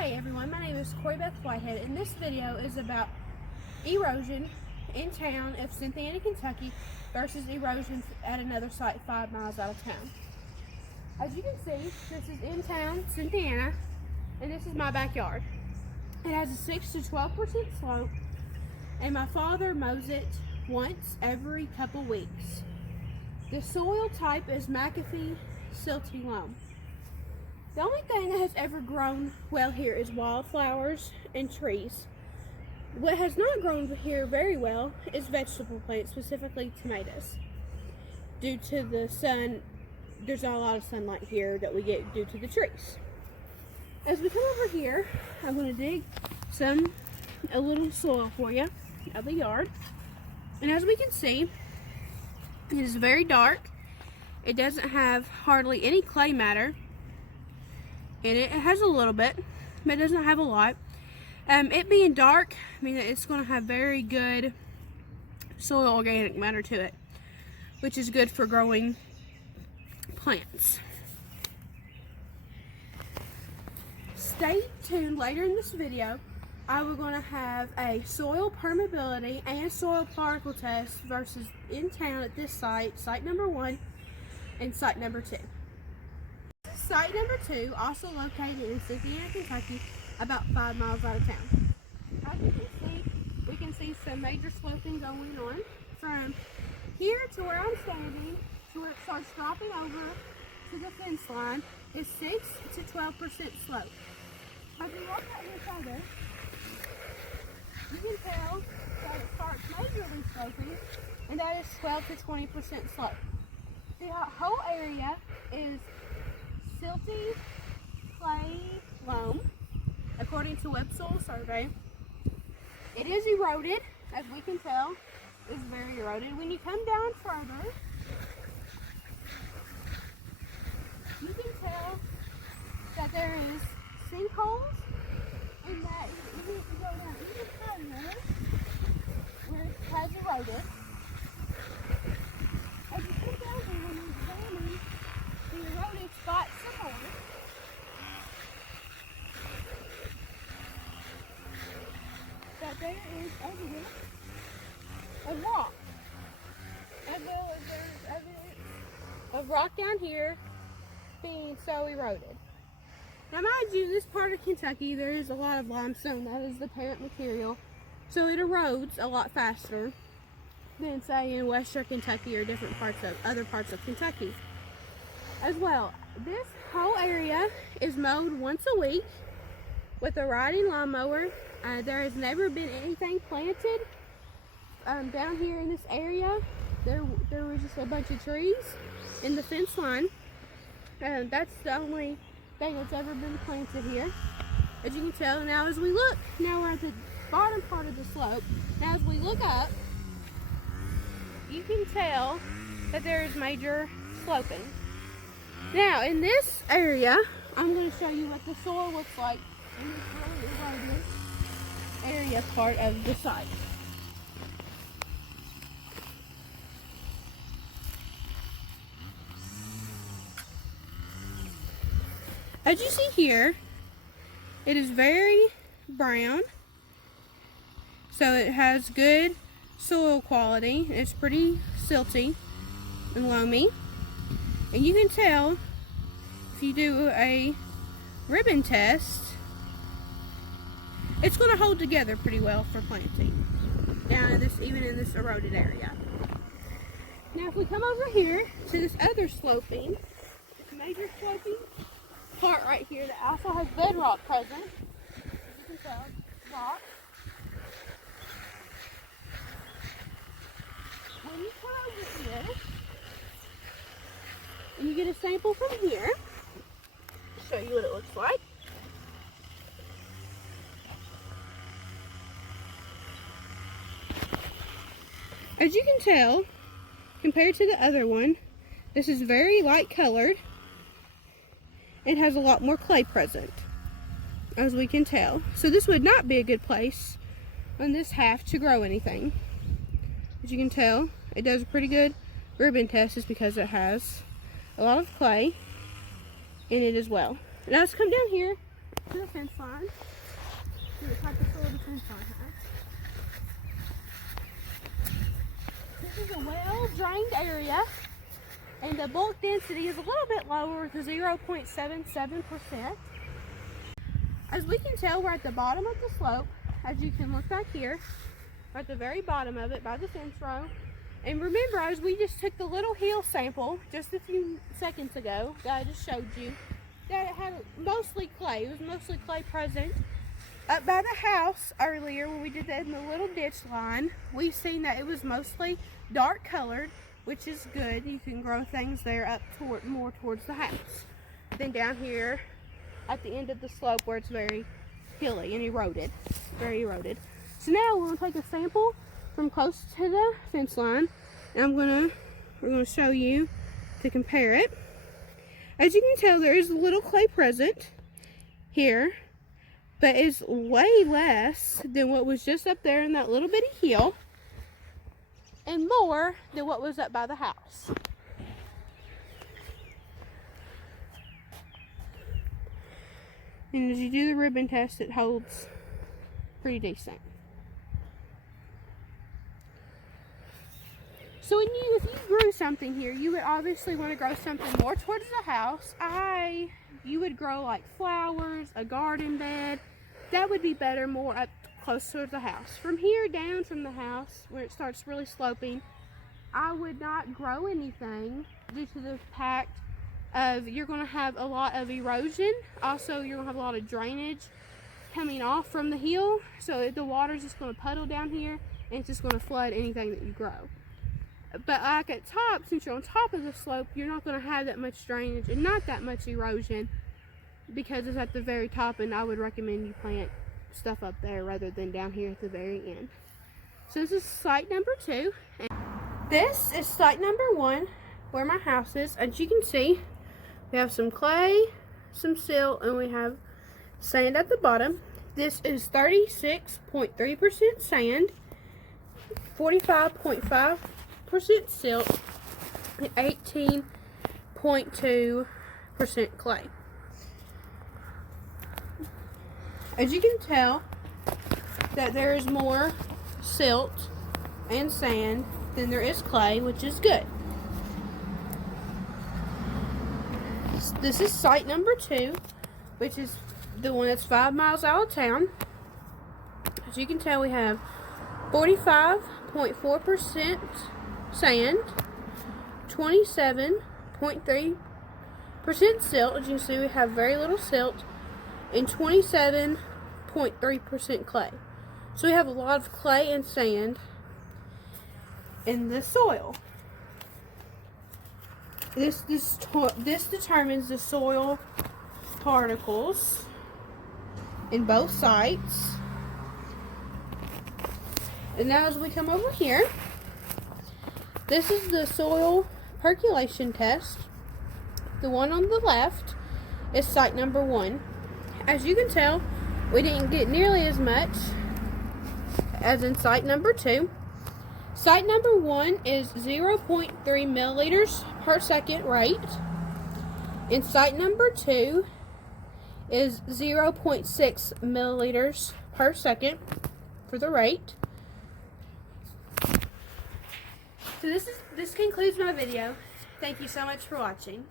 Hi everyone, my name is Corey Beth Whitehead, and this video is about erosion in town of Cynthiana, Kentucky versus erosion at another site 5 miles out of town. As you can see, this is in town, Cynthiana, and this is my backyard. It has a 6 to 12% slope, and my father mows it once every couple weeks. The soil type is McAfee silty loam. The only thing that has ever grown well here is wildflowers and trees. What has not grown here very well is vegetable plants, specifically tomatoes. Due to the sun, there's not a lot of sunlight here that we get due to the trees. As we come over here, I'm going to dig a little soil for you of the yard. And as we can see, it is very dark. It doesn't have hardly any clay matter in it. It has a little bit, but it doesn't have a lot. It being dark, I mean, it's going to have very good soil organic matter to it, which is good for growing plants. Stay tuned. Later in this video, I'm going to have a soil permeability and soil particle test versus in town at this site, site number 1 and site number 2. Site number 2, also located in Cynthiana, Kentucky, about 5 miles out of town. As you can see, we can see some major sloping going on from here to where I'm standing to where it starts dropping over to the fence line is 6 to 12% slope. As we walk out here further, you can tell that it starts majorly sloping, and that is 12 to 20% slope. The whole area is silty clay loam, according to Web Soil Survey. It is eroded, as we can tell. It's very eroded. When you come down further, you can tell that there is sinkholes, and that if you go down even further, where it has eroded, as you come down here and you examine the eroded spots some more, that there is evidence of rock, as well as there's evidence of rock down here being so eroded. Now mind you, this part of Kentucky, there is a lot of limestone. That is the parent material, so it erodes a lot faster than say in western Kentucky or different parts of other parts of Kentucky. As well, this whole area is mowed once a week with a riding lawnmower. There has never been anything planted down here in this area. There was just a bunch of trees in the fence line. That's the only thing that's ever been planted here, as you can tell. Now as we look, now we're at the bottom part of the slope. Now as we look up, you can tell that there is major sloping. Now in this area, I'm going to show you what the soil looks like in this really eroded area part of the site. As you see here, it is very brown, so it has good soil quality. It's pretty silty and loamy, and you can tell if you do a ribbon test, it's going to hold together pretty well for planting down in this, even in this eroded area. Now if we come over here to this other sloping, major sloping part right here that also has bedrock present, as you can tell, rock. When you come over here, and you get a sample from here, I'll show you what it looks like. As you can tell, compared to the other one, this is very light colored. It has a lot more clay present, as we can tell. So this would not be a good place on this half to grow anything. As you can tell, it does a pretty good ribbon test just because it has a lot of clay in it as well. Now let's come down here to the fence line. See what type of soil the fence line has. This is a well-drained area, and the bulk density is a little bit lower to 0.77%. As we can tell, we're at the bottom of the slope. As you can look back here, we're at the very bottom of it by the fence row. And remember, as we just took the little hill sample just a few seconds ago that I just showed you, that it had mostly clay. It was mostly clay present. Up by the house earlier, when we did that in the little ditch line, we seen that it was mostly dark colored, which is good. You can grow things there up more towards the house than down here at the end of the slope where it's very hilly and eroded, very eroded. So now we're gonna take a sample from close to the fence line, and we're gonna show you to compare it. As you can tell, there is a little clay present here, but it's way less than what was just up there in that little bitty hill, and more than what was up by the house. And as you do the ribbon test, it holds pretty decent. So if you grew something here, you would obviously want to grow something more towards the house. You would grow like flowers, a garden bed. That would be better more up close towards the house. From here down from the house, where it starts really sloping, I would not grow anything due to the fact of you're going to have a lot of erosion. Also, you're going to have a lot of drainage coming off from the hill. So the water's just going to puddle down here, and it's just going to flood anything that you grow. But like at top, since you're on top of the slope, you're not going to have that much drainage and not that much erosion because it's at the very top, and I would recommend you plant stuff up there rather than down here at the very end. So this is site number 2. And this is site number 1 where my house is. As you can see, we have some clay, some silt, and we have sand at the bottom. This is 36.3% sand, 45.5% silt, and 18.2% clay. As you can tell, that there is more silt and sand than there is clay, which is good. This is site number 2, which is the one that's 5 miles out of town. As you can tell, we have 45.4% sand, 27.3% silt. As you can see, we have very little silt, and 27.3% clay. So we have a lot of clay and sand in the soil. This determines the soil particles in both sites. And now as we come over here, this is the soil percolation test. The one on the left is site number 1. As you can tell, we didn't get nearly as much as in site number 2. Site number 1 is 0.3 milliliters per second rate. And site number 2 is 0.6 milliliters per second for the rate. So this concludes my video. Thank you so much for watching.